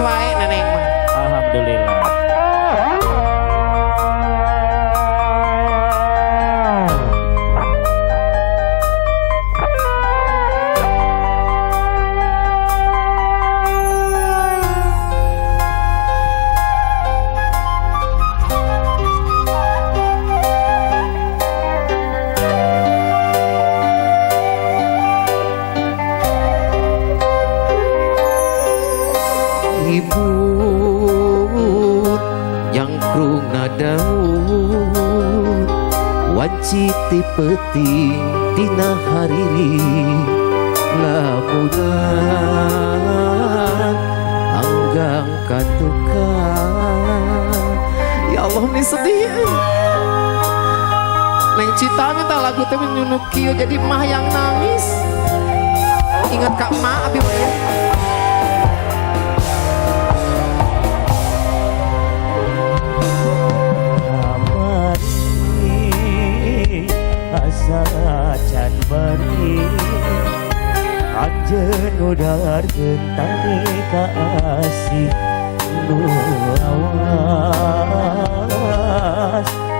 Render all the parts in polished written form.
wae neneng mah. Alhamdulillah. Ribut yang krungna daun wajiti peting tina hariri lamunan anggang katukan. Ya Allah ini sedih. Neng Cita minta lagu teh menyunuk kieu jadi mah yang nangis. Ingat Kak Ma abi ya. Can beri anjeun udar gentari kasih nu awas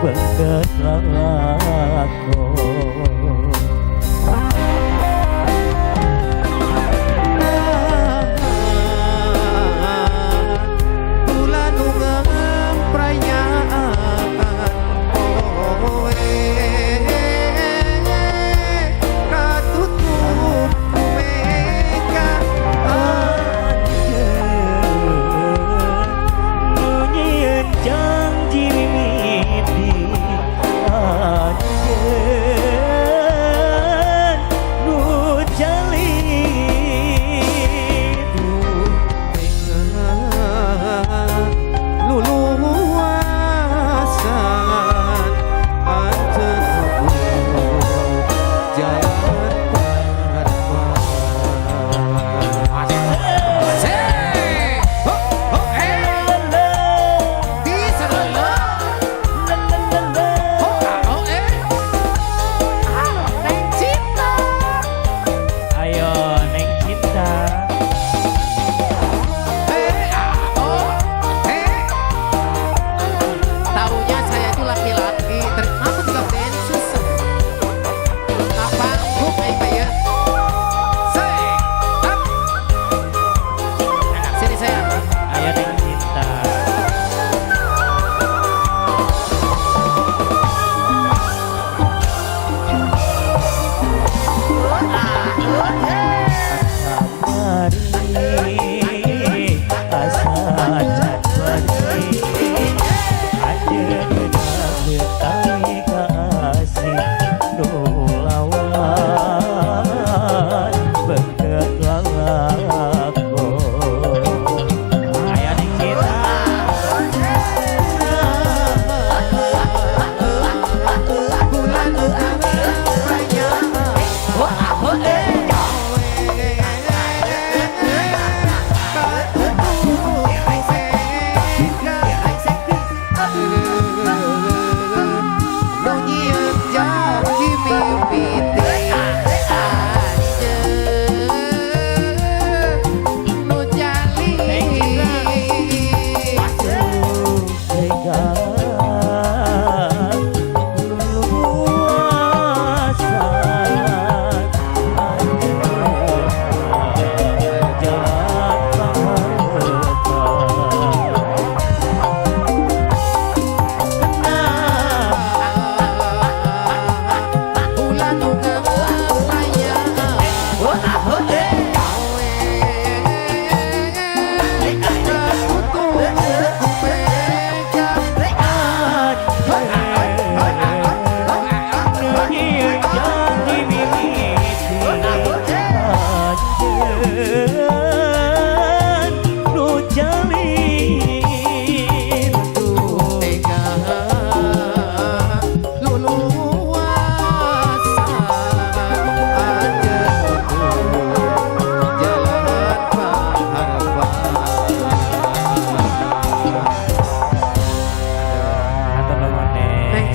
bengket lakon. Bulan ungam perayaan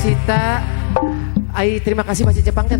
Cita, terima kasih masih Jepang.